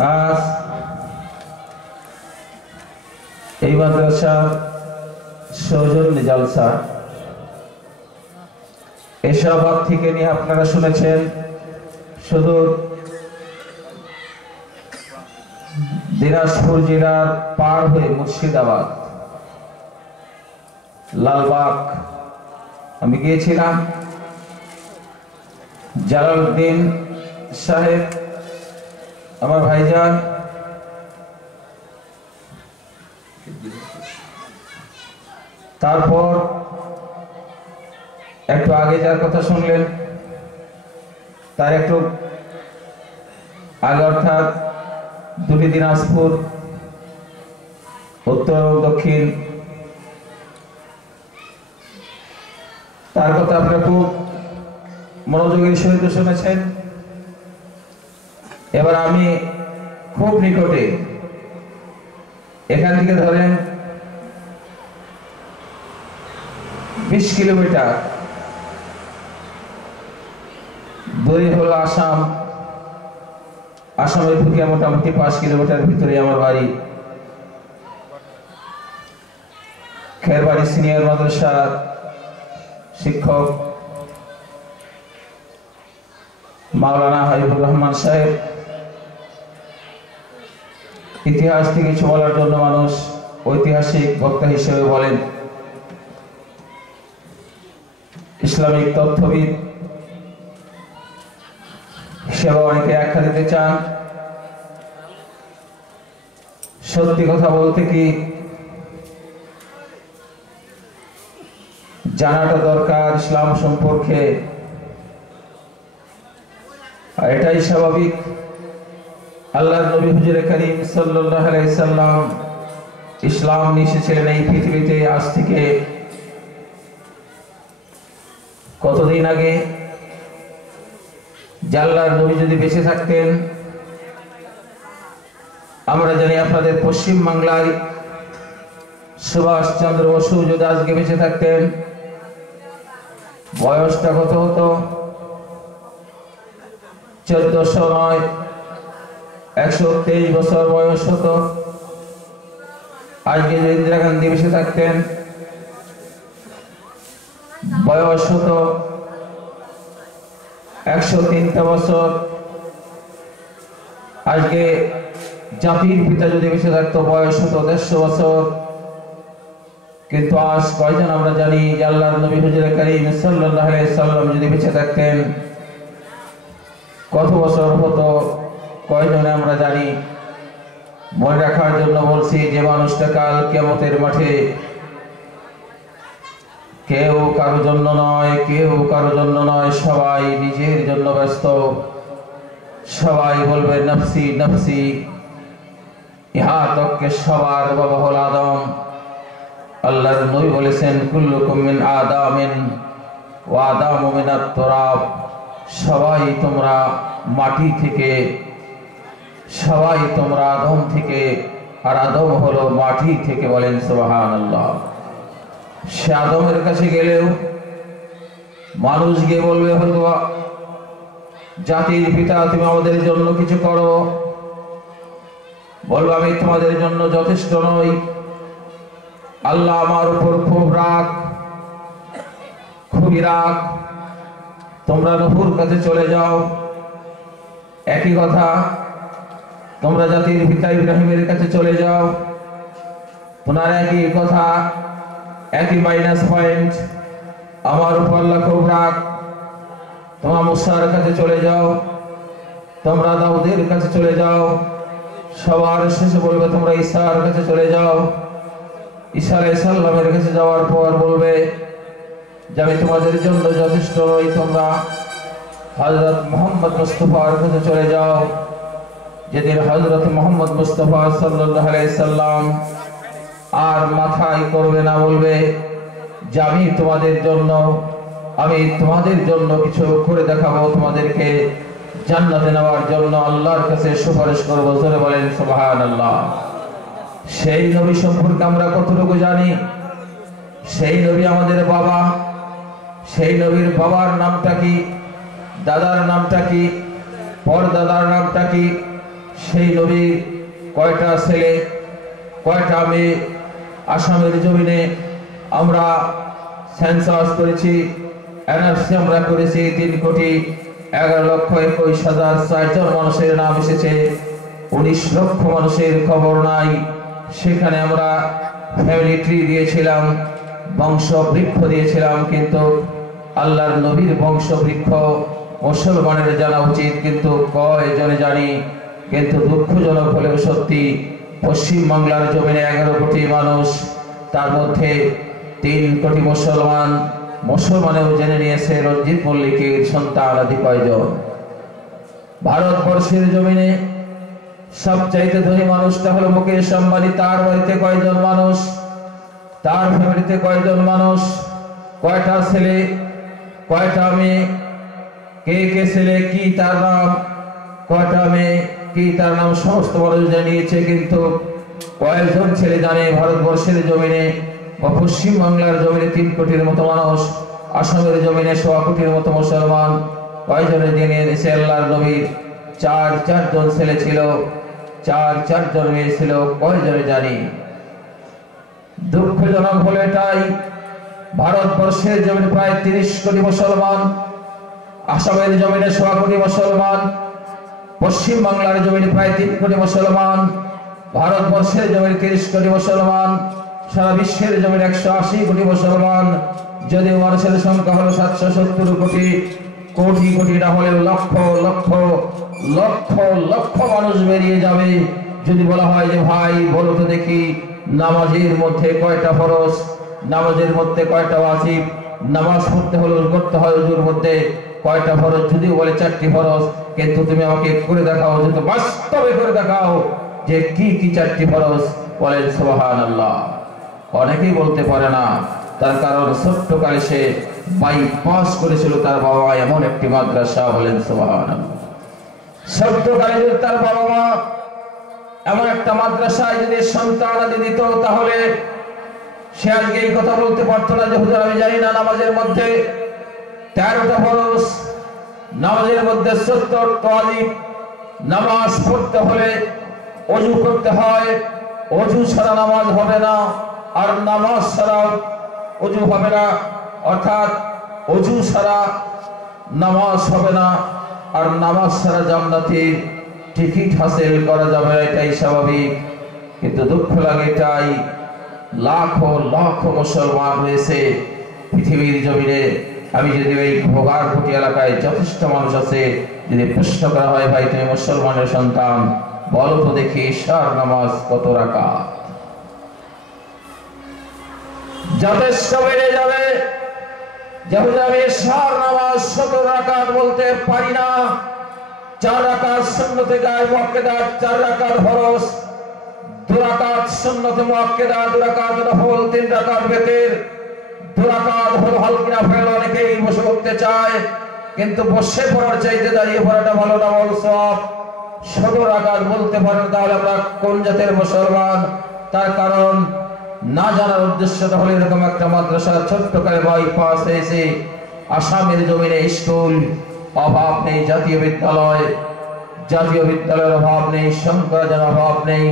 আজ এই মাদ্রাসার সৌজন্যে জলসা এশাবাদ থেকে নিয়ে আপনারা শুনেছেন শুধু দিনাজপুর জেলার পার হয়ে মুর্শিদাবাদ লালবাগ আমি গিয়েছিলাম। জালালউদ্দিন সাহেব আমার ভাইজান তারপর একটু আগে যার কথা শুনলেন তার একটু আগে অর্থাৎ দুটি দিনাজপুর উত্তর ও দক্ষিণ তার কথা আপনারা খুব মনোযোগের সহিত শুনেছেন। এবার আমি খুব নিকটে এখান থেকে ধরেন 20 কিলোমিটার দূরে হলো আসাম। আসামের থেকে মোটামুটি 5 কিলোমিটার ভিতরে আমার বাড়ি। খেরবাড়ি সিনিয়র মাদ্রাসার শিক্ষক মাওলানা হাবিবুর রহমান সাহেব। ইতিহাস থেকে কিছু বলার জন্য মানুষ ঐতিহাসিক বক্তা হিসেবে বলেন, ইসলামিক তথ্যবিদ হিসেবে অনেকে আখ্যা দিতে চান। সত্যি কথা বলতে কি জানাটা দরকার ইসলাম সম্পর্কে, আর এটাই স্বাভাবিক। আল্লাহর নবী হুজুর করিম সাল্লাল্লাহু আলাইহি সাল্লাম ইসলাম নিয়ে এসেছিলেন এই পৃথিবীতে আজ থেকে কতদিন আগে। আল্লাহর নবী যদি বেঁচে থাকতেন, আমরা জানি আপনাদের পশ্চিম বাংলায় সুভাষ চন্দ্র বসু যদি আজকে বেঁচে থাকতেন, বয়সটা কত হতো? 1400 নয় 123 বছর বয়স হতো। আজকে যদি ইন্দিরা গান্ধী বেঁচে থাকতেন, বয়স হতো 103টা বছর। আজকে জাতির পিতা যদি বেঁচে থাকতো, বয়স হতো 150 বছর। কিন্তু আজ কয়জন আমরা জানি যে আল্লাহর নবী হুজুর করিম সাল্লাল্লাহু আলাইহি সাল্লাম যদি বেঁচে থাকতেন কত বছর হতো? কয়জনে আমরা জানি? মনে রাখার জন্য বলছি যে মানুষটা কাল কিয়ামতের মাঠে কেউ কারো জন্য নয়, কেউ কারো জন্য নয়, সবাই নিজের জন্য ব্যস্ত। সবাই বলবে নফসি নফসি। ইহা তককে সবার বাবা হল আদম। আল্লাহর নবী বলেছেন কুল্লুকুম মিন আদামিন ওয়া আদামু মিনাত তুরাব। সবাই তোমরা মাটি থেকে, সবাই তোমরা আদম থেকে, আর আদম হলো মাটি থেকে। বলেন সুবহানাল্লাহ। সে আদমের কাছে গেলেও মানুষ গিয়ে বলবে হলো জাতির পিতা তুমি আমাদের জন্য কিছু করো। বলবো আমি তোমাদের জন্য যথেষ্ট নই, আল্লাহ আমার উপর খুব রাগ, খুবই রাগ। তোমরা নূহুর কাছে চলে যাও। একই কথা, তোমরা জাতির পিতা ইব্রাহিমের কাছে চলে যাও। তোমার একই কথা, একই মাইনাস পয়েন্ট। আমার উপর আল্লাহ খুব রাগ। তোমরা মুসার কাছে চলে যাও, তোমরা দাউদের কাছে চলে যাও। সবার শেষে বলবে তোমরা ঈসার কাছে চলে যাও। ঈসা আলাইহিস সালামের কাছে যাওয়ার পর বলবে যে আমি তোমাদের জন্য যথেষ্ট নই, তোমরা হযরত মুহাম্মদ মুস্তাফার কাছে চলে যাও। যেদিন হযরত মুহাম্মদ মুস্তাফা সাল্লাল্লাহু আলাইহি সাল্লাম আর মাথায় করবে না, বলবে যে আমি তোমাদের জন্য কিছু করে দেখাবো, তোমাদেরকে জান্নাতে নেওয়ার জন্য আল্লাহর কাছে সুপারিশ করবো। জোরে বলেন সুবহানাল্লাহ। সেই নবী সম্পর্কে আমরা কতটুকু জানি? সেই নবী আমাদের বাবা। সেই নবীর বাবার নামটা কি? দাদার নামটা কি? পরদাদার নামটা কি? সেই নবীর কয়টা ছেলে কয়টা মেয়ে আসামের জমিনে আমরা সেন্সাস করেছি, এনআরসি আমরা করেছি। 3,11,21,004 জন মানুষের নাম এসেছে, 19 লক্ষ মানুষের খবর নাই। সেখানে আমরা ফ্যামিলি ট্রি দিয়েছিলাম, বংশ বৃক্ষ দিয়েছিলাম, কিন্তু আল্লাহর নবীর বংশ বৃক্ষ মুসলমানের জানা উচিত, কিন্তু কয়জনে জানি। কিন্তু দুঃখজনক হলেও সত্যি, পশ্চিম বাংলার জমিনে 11 কোটি মানুষ, তার মধ্যে 3 কোটি মুসলমানেও জেনে নিয়েছে রঞ্জিত মল্লিকের সন্তান আদি কয়জন। ভারতবর্ষের জমিনে সবচাইতে ধনী মানুষটা হলো মুকেশ আম্বানি। তার বাড়িতে কয়জন মানুষ, তার ফ্যামিলিতে কয়জন মানুষ, কয়টা ছেলে কয়টা মেয়ে, কে কে ছেলে, কি তার নাম, কয়টা মেয়ে, কি তার নাম, সমস্ত মানুষ জানিয়েছে। কিন্তু কয়েকজন ছেলে জানে ভারতবর্ষের জমিনে বা পশ্চিম বাংলার জমিনে 3 কোটির মতো মানুষ, আসামের জমিনে 1.25 কোটির মতো মুসলমান, কয়জনে জেনে দিয়েছে আল্লাহর নবীর 4 জন ছেলে ছিল, 4 জন মেয়ে ছিল, কয়জনে জানি। দুঃখজনক হলো এটাই, ভারতবর্ষের জমিনে প্রায় 30 কোটি মুসলমান, আসামের জমিনে 1.25 কোটি মুসলমান, পশ্চিম বাংলার জমিনে প্রায় 3 কোটি মুসলমান, ভারতবর্ষের জমিনে 30 কোটি মুসলমান, সারা বিশ্বের জমিনে 180 কোটি মুসলমান। যদিও মানুষের সংখ্যা হলো 770 কোটি, কোটি কোটি না হলেও লক্ষ লক্ষ লক্ষ লক্ষ মানুষ বেরিয়ে যাবে। যদি বলা হয় যে ভাই বলো তো দেখি, নামাজের মধ্যে কয়টা ফরজ, নামাজের মধ্যে কয়টা ওয়াজিব, নামাজ পড়তে হলে করতে হয় ওযুর মধ্যে কয়টা ফরজ, যদিও বলে 4টি ফরজ, কিন্তু তুমি আমাকে করে দেখাও, যদি বাস্তবে করে দেখাও যে কি কি 4টি ফরজ। বলেন সুবহানাল্লাহ। অনেকেই বলতে পারে না, তার কারণ ছোট্টকালে সে বাইপাস করেছিল তার বাবা এমন একটি মাদ্রাসা। বলেন সুবহানাল্লাহ। ছোট্টকালে যদি তার বাবা মা এমন একটা মাদ্রাসায় যদি সন্তান আদি দিত, তাহলে সে আজকে এই কথা বলতে পারতো না যে হুজুর আমি জানি না নামাজের মধ্যে 13টা ফরজ, নামাজের মধ্যে 70টা ওয়াজিব, নামাজ পড়তে হলে ওযু করতে হয়, ওযু ছাড়া নামাজ হবে না, আর নামাজ ছাড়া ওযু হবে না, অর্থাৎ ওযু ছাড়া নামাজ হবে না, আর নামাজ ছাড়া জান্নাতের টিকিট হাসিল করা যাবে না, এটাই স্বাভাবিক। কিন্তু দুঃখ লাগে এটাই, লাখো লাখো মুসলমান রয়েছে পৃথিবীর জমিনে। আমি যদি এই ভোগারপুটি এলাকায় যথেষ্ট মানুষ আছে, যদি প্রশ্ন করা হয় ভাই তুমি মুসলমানের সন্তান, বলো তো দেখি ঈশার নামাজ কত রাকাত, যথেষ্ট বেড়ে যাবে। যেমন আমি ঈশার নামাজ 17 রাকাত বলতে পারি না, 4 রাকাত সুন্নতে গায়ে মুআক্কাদা, 4 রাকাত ফরজ, 2 রাকাত সুন্নতে মুআক্কাদা, 2 রাকাত নফল, 3 রাকাত বিতর, 2 রাকাত হলো হালকা নফল। অনেকেই বসে পড়তে চায়, কিন্তু বসে পড়ার চাইতে দাঁড়িয়ে পড়াটা ভালো আমল সওয়াব। 17 রাকাত বলতে পারেন, তাহলে আমরা কোন জাতের মুসলমান? তার কারণ না জানার উদ্দেশ্যটা হলো এরকম একটা মাদ্রাসা ছোট্টকালে বাইপাস হয়েছে। আসামের জমিনে স্কুল অভাব নেই, জাতীয় বিদ্যালয়ের অভাব নেই, শঙ্করাচার্যের অভাব নেই,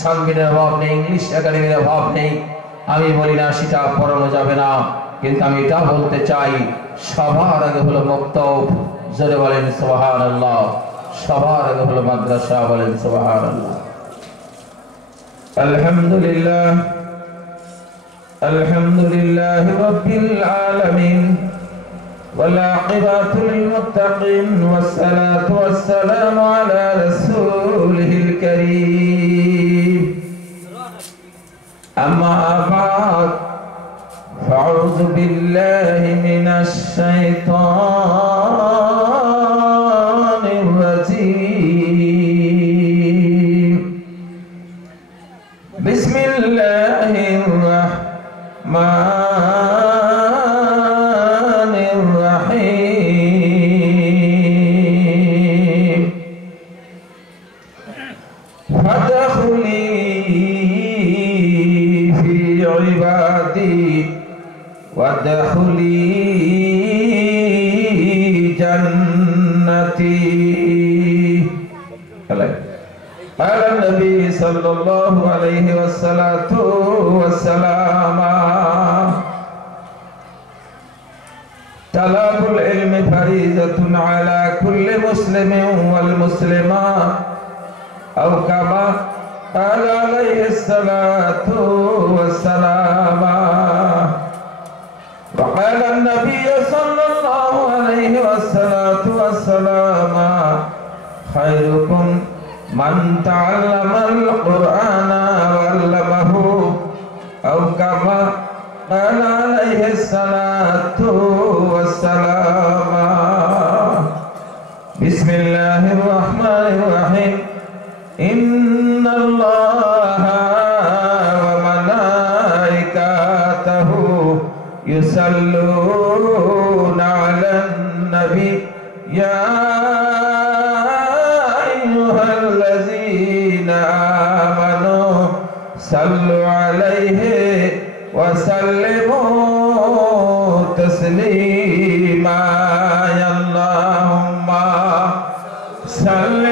সাংবিনের অভাব নেই, ইংলিশ একাডেমির অভাব নেই। আমি বলি না সেটা পড়ানো যাবে না, কিন্তু আমি এটা বলতে চাই সবার আগে হলো মক্তব। জোরে বলেন সুবহানাল্লাহ। সবার আগে হলো মাদ্রাসা। বলেন সুবহানাল্লাহ। আলহামদুলিল্লাহ, আলহামদুলিল্লাহ রাব্বিল আলামিন, ওয়াল আকিবাতু লিল মুত্তাকিন, ওয়াস সালাতু ওয়াস সালামু আলা রাসূলিল কারীম। আম্মা বা'দ, ফাউযু বিল্লাহি মিনাশ শাইতানির রাজীম। বিসমিল্লাহির রাহমানির রাহিম। ফাদখুলি ফি ইবাদি ওয়াদখুলি জান্নাতি। على النبي صلى الله عليه والسلام. طلب العلم فريضة على كل مسلم والمسلمة أو كما قال عليه الصلاة والسلام. وقال النبي صلى الله عليه والسلام خيركم من تعلم القرآن وعلمه أو كما قال عليه الصلاة والسلام. بسم الله الرحمن الرحيم. إن الله وملائكته يصلون على النبي يا أيها الذين آمنوا صلوا عليه وسلموا تسليما. اللهم صل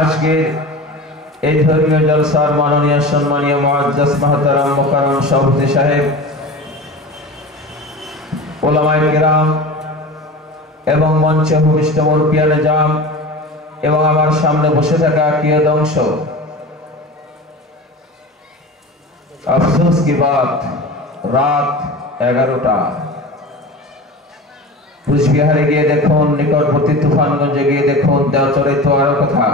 আজকের এই ধর্মীয় জলসার মাননীয় সম্মানীয় মুআজ্জাজ মুহতারাম মুকাররম সভাপতি সাহেব, উলামায়ে কিরাম এবং মঞ্চে উপবিষ্ট মুরব্বিয়ানে জাম এবং আমার সামনে বসে থাকা কিয়দংশ, আফসোস কি বাত, রাত 11টা। কুচবিহারে গিয়ে দেখুন, নিকটবর্তী তুফানগঞ্জে গিয়ে দেখুন, দেওচরে তো আরো কথা,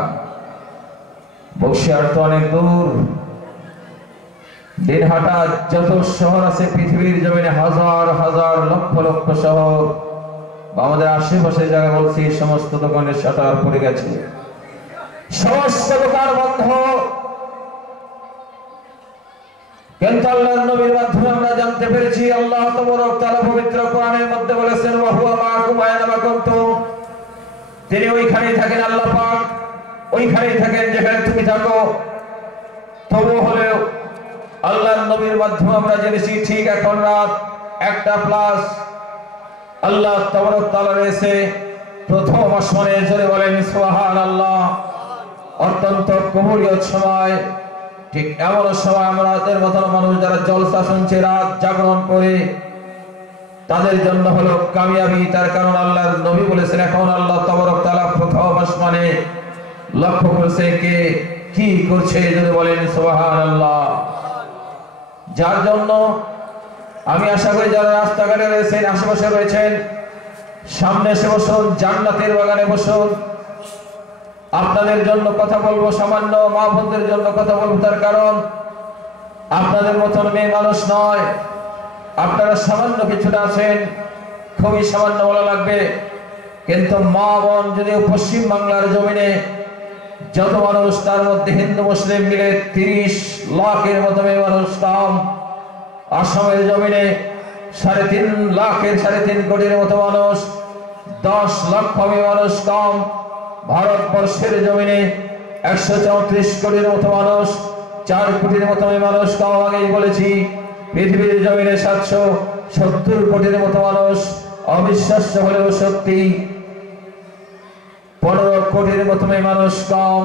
বক্সিয়ার তো অনেক দূর। দিনহাটা যত শহর আছে পৃথিবীর জমিনে, হাজার হাজার লক্ষ লক্ষ শহর, আমাদের আশেপাশে জায়গা বলছি সমস্ত দোকানের শাটার পড়ে গেছে, সমস্ত দোকান বন্ধ। কিন্তু আল্লাহর নবীর মাধ্যমে আমরা জানতে পেরেছি আল্লাহ তাবারক তাআলা পবিত্র কোরআনের মধ্যে বলেছেন ওয়া হুয়া মাআকুম আইনামা কুনতুম, তিনি ওইখানেই থাকেন। আল্লাহ পাক ওইখানেই থাকেন যেখানে তুমি থাকো। তবু হলেও আল্লাহর নবীর মাধ্যমে আমরা জেনেছি ঠিক এখন রাত 1:00+ আল্লাহ তাবারক তাআলা রয়েছে প্রথম আসমানে। জোরে বলেন সুবহানাল্লাহ। অত্যন্ত কবুলিয়ত সময়, ঠিক এমন সময় আমাদের মতো মানুষ যারা জলসা শুনছে, রাত জাগরণ করে, তাদের জন্য হলো কামিয়াবি। তার কারণ আল্লাহর নবী বলেছেন এখন আল্লাহ তাবারক তাআলা প্রথম আসমানে লক্ষ্য করছে কে কি করছে, যদি বলেন সুবহানাল্লাহ। যার জন্য আমি আশা করি যারা রাস্তাঘাটে রয়েছেন, আশেপাশে রয়েছেন, সামনে এসে বসুন, জান্নাতের বাগানে বসুন। আপনাদের জন্য কথা বলবো, সামান্য মা বোনদের জন্য কথা বলবো, তার কারণ আপনাদের মতন মেয়ে মানুষ নয়, আপনারা সামান্য কিছুটা আছেন, খুবই সামান্য বলা লাগবে। কিন্তু মা বোন যদিও পশ্চিম বাংলার জমিনে যত মানুষ, তার মধ্যে হিন্দু মুসলিম মিলে 30 লাখের মতো মেয়ে মানুষ কম। আসামের জমিনে 3.5 লাখের 3.5 কোটির মতো মানুষ, 10 লক্ষ মেয়ে মানুষ কম। ভারতবর্ষের জমিনে 134 কোটির মতো মানুষ, 4 কোটির মতো মানুষ কম। আগেই বলেছি পৃথিবীর জমিনে 770 কোটির মতো মানুষ। অবিশ্বাস্য হলেও সত্যি, 15 কোটির মতো মানুষ কম।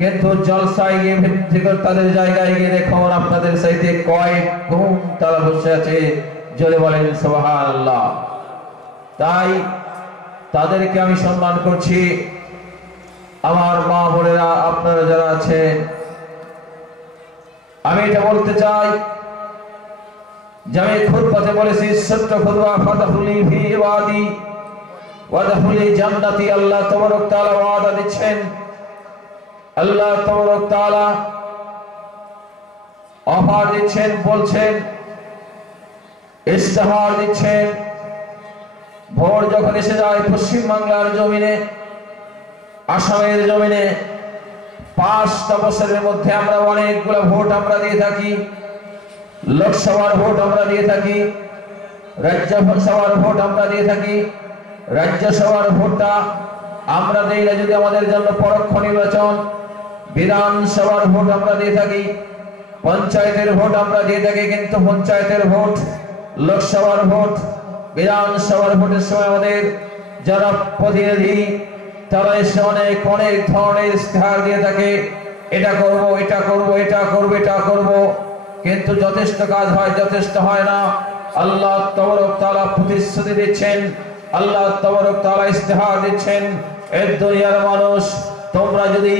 কিন্তু জলসায় গিয়ে ভিত্তি করে তাদের জায়গায় গিয়ে দেখুন আপনাদের চাইতে কয়েক গুণ তারা বসে আছে। জোরে বলেন সুবহানাল্লাহ। তাই তাদেরকে আমি সম্মান করছি। আমার মা বোনেরা, আপনারা যারা আছেন, আমি এটা বলতে চাই যে আমি খুতবাতে বলেছি ছোট্ট খুতবা, ফাতাহুলি ফি ইবাদি ওয়াদখুলি জান্নাতি, আল্লাহ তাবারক তাআলা ওয়াদা দিচ্ছেন, আল্লাহ তাবারক তাআলা অফার দিচ্ছেন, বলছেন, ইস্তেহার দিচ্ছেন। ভোট যখন এসে যায় পশ্চিম বাংলার জমিনে, আসামের জমিনে, 5টা বছরের মধ্যে আমরা অনেকগুলো ভোট আমরা দিয়ে থাকি। লোকসভার ভোট আমরা দিয়ে থাকি, রাজ্যসভার ভোট আমরা দিয়ে থাকি। রাজ্যসভার ভোটটা আমরা দেই না যদি আমাদের জন্য পরোক্ষ নির্বাচন। বিধানসভার ভোট আমরা দিয়ে থাকি, পঞ্চায়েতের ভোট আমরা দিয়ে থাকি, কিন্তু পঞ্চায়েতের ভোট, লোকসভার ভোট, বিধানসভার ভোটের সময় আমাদের যারা প্রতিনিধি তারা এসে অনেক অনেক ধরনের ইস্তেহার দিয়ে থাকে, এটা করব, এটা করব, এটা করব, এটা করব, কিন্তু যথেষ্ট কাজ হয়, যথেষ্ট হয় না। আল্লাহ তাবারক তাআলা প্রতিশ্রুতি দিচ্ছেন, আল্লাহ তাবারক তাআলা ইস্তেহার দিচ্ছেন, এই দুনিয়ার মানুষ, তোমরা যদি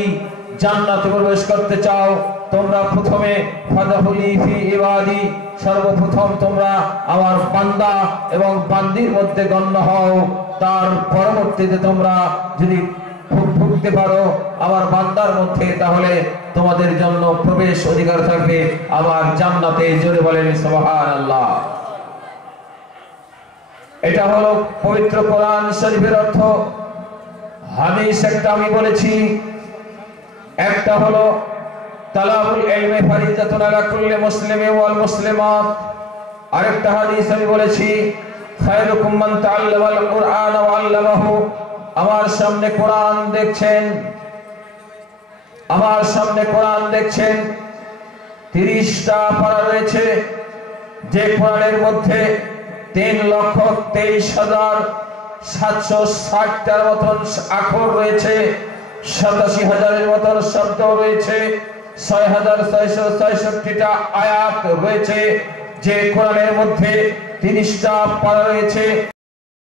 জান্নাতে প্রবেশ করতে চাও, তোমরা প্রথমে ফাদখুলি ফি ইবাদি, সর্বপ্রথম তোমরা আমার বান্দা এবং বান্দির মধ্যে গণ্য হও। তার পরবর্তীতে তোমরা যদি ভুগতে পারো আমার বান্দার মধ্যে, তাহলে তোমাদের জন্য প্রবেশ অধিকার থাকবে আমার জান্নাতে। জোরে বলেন সুবহানাল্লাহ। এটা হলো পবিত্র কোরআন শরীফের অর্থ। হাদিস একটা আমি বলেছি, একটা হলো তালাবুল ইলমি ফারিদাতুন আলা কুল্লি মুসলিমিন ওয়াল মুসলিমাত। আরেকটা হাদিস আমি বলেছি, খায়রুকুম মান তাআল্লামাল কুরআন ওয়া আল্লামাহু। আমার সামনে কোরআন দেখছেন, আমার সামনে কোরআন দেখছেন, 30টা পারা রয়েছে, যে কোরআনের মধ্যে 3,23,760টার মতন আখর রয়েছে, 87,000-এর মতন শব্দ রয়েছে, 6,666টা আয়াত রয়েছে। যে কোরআনের মধ্যে 30টা পারা রয়েছে,